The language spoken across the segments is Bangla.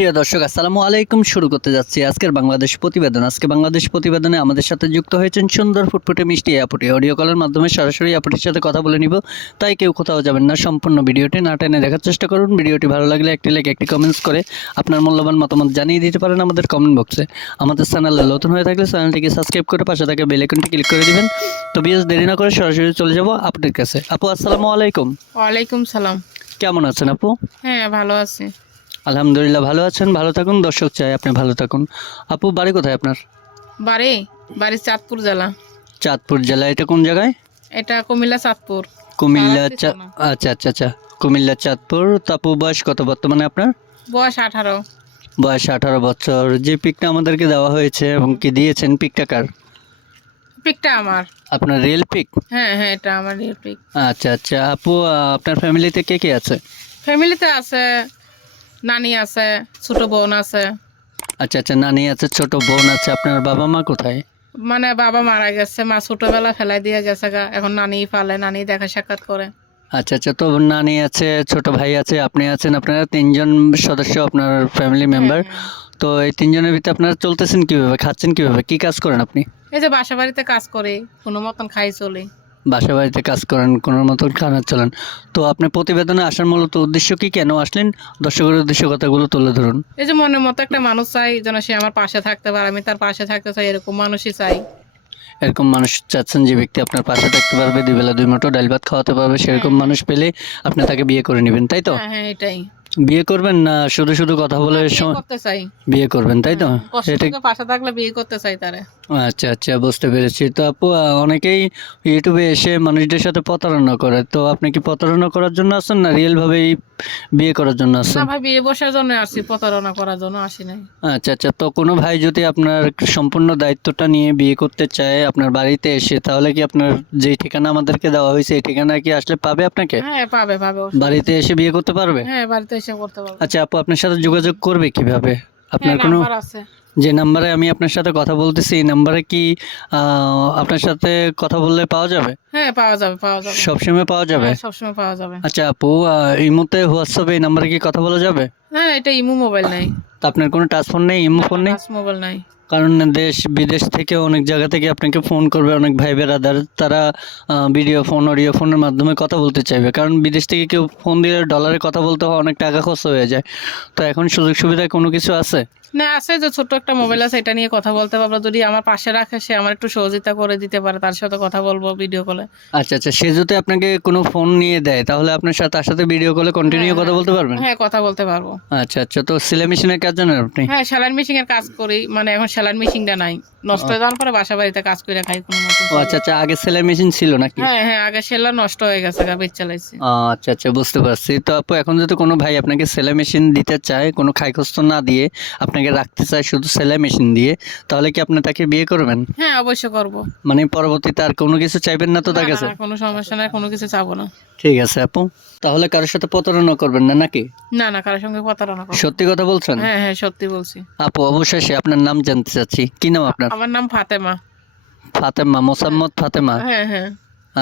প্রিয় দর্শক আসসালামু আলাইকুম। শুরু করতে যাচ্ছি আজকের বাংলাদেশ প্রতিবেদন। আজকে বাংলাদেশ প্রতিবেদনে আমাদের সাথে যুক্ত হয়েছেন সুন্দর ফুটফুটে মিষ্টি আপুটি। অডিও কলের মাধ্যমে সরাসরি আপুটির সাথে কথা বলে নিব, তাই কেউ কোথাও যাবেন না। সম্পূর্ণ ভিডিওটি না টেনে দেখার চেষ্টা করুন। ভিডিওটি ভালো লাগলে একটি লাইক, একটি কমেন্টস করে আপনার মূল্যবান মতামত জানিয়ে দিতে পারেন আমাদের কমেন্ট বক্সে। আমাদের চ্যানেলে নতুন হয়ে থাকলে চ্যানেলটিকে সাবস্ক্রাইব করে পাশে থাকা বেল আইকনটি ক্লিক করে দিবেন। তো বিশেষ দেরি না করে সরাসরি চলে যাব আপুটির কাছে। আপু আসসালামু আলাইকুম। ওয়ালাইকুম সালাম। কেমন আছেন আপু? হ্যাঁ, ভালো আছি। আলহামদুলিল্লাহ ভালো আছেন, ভালো থাকুন। দর্শক চাই আপনি ভালো থাকুন। আপু বাড়ি কোথায় আপনার? বাড়ি চাঁদপুর জেলা। চাঁদপুর জেলা, এটা কোন জায়গায়? এটা কুমিল্লা চাঁদপুর। কুমিল্লা আচ্ছা আচ্ছা আচ্ছা, কুমিল্লা চাঁদপুর। তো আপু বয়স কত বর্তমানে আপনার? বয়স 18। বয়স 18 বছর। যে পিকটা আমাদেরকে দেওয়া হয়েছে এবং কি দিয়েছেন, পিকটা কার? পিকটা আমার। আপনার রিয়েল পিক? হ্যাঁ হ্যাঁ, এটা আমার রিয়েল পিক। আচ্ছা আচ্ছা আপু, আপনার ফ্যামিলিতে কে কে আছে? ফ্যামিলিতে আছে নানি আছে, ছোট বোন আছে। আচ্ছা আচ্ছা, নানি আছে, ছোট বোন আছে। আপনার বাবা মা কোথায়? মানে বাবা মারা গেছে, মা ছোটবেলা ফেলাই দিয়ে গেছে গা, এখন নানি পালে, নানি দেখা সাক্ষাৎ করে। আচ্ছা আচ্ছা, তো নানি আছে, ছোট ভাই আছে, আপনি আছেন, আপনারা তিনজন সদস্য আপনার ফ্যামিলি মেম্বার। তো এই তিনজনের ভিতরে আপনারা চলতেছেন কিভাবে, খাচ্ছেন কিভাবে, কি কাজ করেন আপনি? এই যে বাসা বাড়িতে কাজ করে কোনো মতন খাই চলে। বাসা বাড়িতে কাজ করেন, কোনো মতন খানা চলেন। তো আপনি প্রতিবেদনে আসার মূলত উদ্দেশ্য কি, কেন আসলেন? দর্শকের উদ্দেশ্য কথাগুলো তুলে ধরুন। এই যে মনের মতো একটা মানুষ চাই, যেন সে আমার পাশে থাকতে পারে, আমি তার পাশে থাকতে চাই, এরকম মানুষই চাই। এরকম মানুষ চাচ্ছেন যে ব্যক্তি আপনার পাশে থাকতে পারবে, দুই বেলা দুই মুঠো ডাল ভাত খাওয়াতে পারবে, সেরকম মানুষ পেলে আপনি তাকে বিয়ে করে নেবেন, তাই তো? হ্যাঁ, এটাই। বিয়ে করবেন না শুধু শুধু কথা বলে বিয়ে করতে চাই। বিয়ে করবেন, তাই তো? কষ্ট থেকে পাশে থাকলে বিয়ে করতে চাই তারে। আচ্ছা আচ্ছা, বুঝতে পেরেছি। তো আপু অনেকেই ইউটিউবে এসে মানুষদের সাথে প্রতারণা করে, তো আপনি কি প্রতারণা করার জন্য আসছেন না রিয়েল ভাবেই বিয়ে করার জন্য আসছেন? না ভাই, বিয়ে বসার জন্য আসছি, প্রতারণা করার জন্য আসি নাই। আচ্ছা আচ্ছা, তো কোনো ভাই যদি আপনার সম্পূর্ণ দায়িত্বটা নিয়ে বিয়ে করতে চায় আপনার বাড়িতে এসে, তাহলে কি আপনার যে ঠিকানা আমাদেরকে দেওয়া হয়েছে এই ঠিকানায় কি আসলে পাবে আপনাকে? হ্যাঁ, পাবে। বাড়িতে এসে বিয়ে করতে পারবে? হ্যাঁ, বাড়িতে এসে করতে পারবে। আচ্ছা আপু, আপনার সাথে যোগাযোগ করবে কিভাবে? আপনার হ্যাঁ, কোনো নাম্বার আছে। যে নাম্বারে আমি আপনার সাথে কথা বলতেছি, এই নাম্বারে কি আপনার সাথে কথা বললে পাওয়া যাবে? হ্যাঁ, পাওয়া যাবে। সবসময় পাওয়া যাবে? হ্যাঁ, সবসময় পাওয়া যাবে। আচ্ছা আপু, এই মুহূর্তে হোয়াটসঅ্যাপে এই নাম্বারে কি কথা বলা যাবে? হ্যাঁ, এটা ইমো মোবাইল নাই। তো আপনার কোনো টাচ ফোন নেই, ইমো ফোন নেই? টাচ মোবাইল নাই। কারণ দেশ বিদেশ থেকে অনেক জায়গা থেকে আপনাকে ফোন করবে, অনেক ভাই বেরাদার, তারা ভিডিও ফোন, অডিও ফোনের মাধ্যমে কথা বলতে চাইবে। কারণ বিদেশ থেকে কেউ ফোন দিলে ডলারে কথা বলতে হয়, অনেক টাকা খরচ হয়ে যায়। তো এখন সুযোগ সুবিধা কোনো কিছু আছে? না, আছে যে ছোট্ট একটা মোবাইল আছে, এটা নিয়ে কথা বলতে পারবো। যদি আমার পাশে রাখে, সে আমার একটু সহযোগিতা করে দিতে পারে, তার সাথে কথা বলবো ভিডিও কলে। আচ্ছা আচ্ছা, সে যদি আপনাকে কোনো ফোন নিয়ে দেয় তাহলে আপনার সাথে তার সাথে ভিডিও কলে কন্টিনিউ কথা বলতে পারবেন? হ্যাঁ, কথা বলতে পারবো। আচ্ছা আচ্ছা, তো সেলাই মেশিনের কাজ জানেন আপনি? হ্যাঁ, সেলাই মেশিন এর কাজ করি, মানে এখন সেলাই মেশিনটা নাই, নষ্ট হয়ে যাওয়ার পরে বাসা বাড়িতে কাজ করে খাই কোনো মতো। ও আচ্ছা আচ্ছা, আগে সেলাই মেশিন ছিল নাকি? হ্যাঁ হ্যাঁ, আগে সেলাই নষ্ট হয়ে গেছে, বেচ চালাইছি। আচ্ছা আচ্ছা, বুঝতে পারছি। তো আপু, এখন যদি কোনো ভাই আপনাকে সেলাই মেশিন দিতে চায়, কোনো খাইখস্ত না দিয়ে আপনাকে রাখতে চায় শুধু সেলাই মেশিন দিয়ে, তাহলে কি আপনি তাকে বিয়ে করবেন? হ্যাঁ, অবশ্যই করব। মানে পরবর্তীতে আর কোনো কিছু চাইবেন না তো তার কাছে? কোনো সমস্যা নাই, কোনো কিছু চাবো না। ঠিক আছে আপু, তাহলে কারোর সাথে প্রতারণা করবেন না নাকি? না, কারোর সঙ্গে প্রতারণা করব। সত্যি কথা বলছেন? হ্যাঁ হ্যাঁ, সত্যি বলছি। আপু অবশেষে আপনার নাম জানতে চাচ্ছি, কি নাম আপনার? আমার নাম ফাতেমা। ফাতেমা, মোসাম্মদ ফাতেমা। হ্যাঁ হ্যাঁ।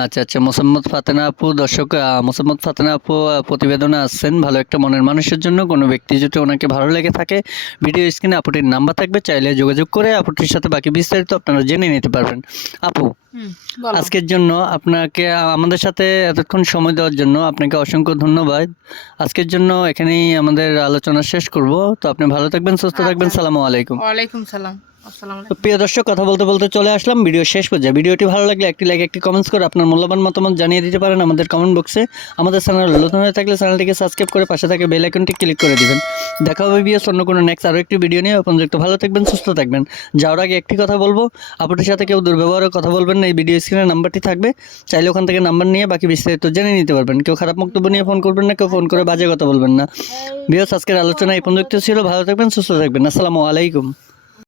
আচ্ছা আচ্ছা, মোসাম্মদ ফাতেমা আপু। দর্শক, মোসাম্মদ ফাতেমা আপু প্রতিবেদনে আসছেন ভালো একটা মনের মানুষের জন্য। কোনো ব্যক্তি যদি ওনাকে ভালো লেগে থাকে, ভিডিও স্ক্রিনে আপুটির নাম্বার থাকবে, চাইলে যোগাযোগ করে আপুটির সাথে বাকি বিস্তারিত আপনারা জেনে নিতে পারবেন। আপু, আজকের জন্য আপনাকে, আমাদের সাথে এতক্ষণ সময় দেওয়ার জন্য আপনাকে অসংখ্য ধন্যবাদ। আজকের জন্য এখানেই আমাদের আলোচনা শেষ করব। তো আপনি ভালো থাকবেন, সুস্থ থাকবেন। সালামু আলাইকুম। ওয়ালাইকুম সালাম। আসসালামু তো আলাইকুম। প্রিয় দর্শক, কথা বলতে বলতে চলে আসলাম ভিডিও শেষ পর্যায়ে। ভিডিওটি ভালো লাগলে একটি লাইক, একটি কমেন্টস করে আপনার মূল্যবান মতামত জানিয়ে দিতে পারেন আমাদের কমেন্ট বক্সে। আমাদের চ্যানেল নতুন হয়ে থাকলে চ্যানেলটিকে সাবস্ক্রাইব করে পাশে থাকে বেল আইকনটি ক্লিক করে দিবেন। দেখা হবে ভিডিও অন্য কোনো নেক্সট আরও একটি ভিডিও নিয়ে। আপনারা একটু ভালো থাকবেন, সুস্থ থাকবেন। যাওয়ার আগে একটি কথা বলবো, আপনাদের সাথে কেউ দুর্ব্যবহারের কথা বলবেন না। এই ভিডিও স্ক্রিনে নাম্বারটি থাকবে, চাইলে ওখান থেকে নাম্বার নিয়ে বাকি বিস্তারিত জেনে নিতে পারবেন। কেউ খারাপ বক্তব্য নিয়ে ফোন করবেন না, কেউ ফোন করে বাজে কথা বলবেন না। ভিডিও আজকের আলোচনা এই পর্যন্ত ছিল। ভালো থাকবেন, সুস্থ থাকবেন। আসসালামু আলাইকুম।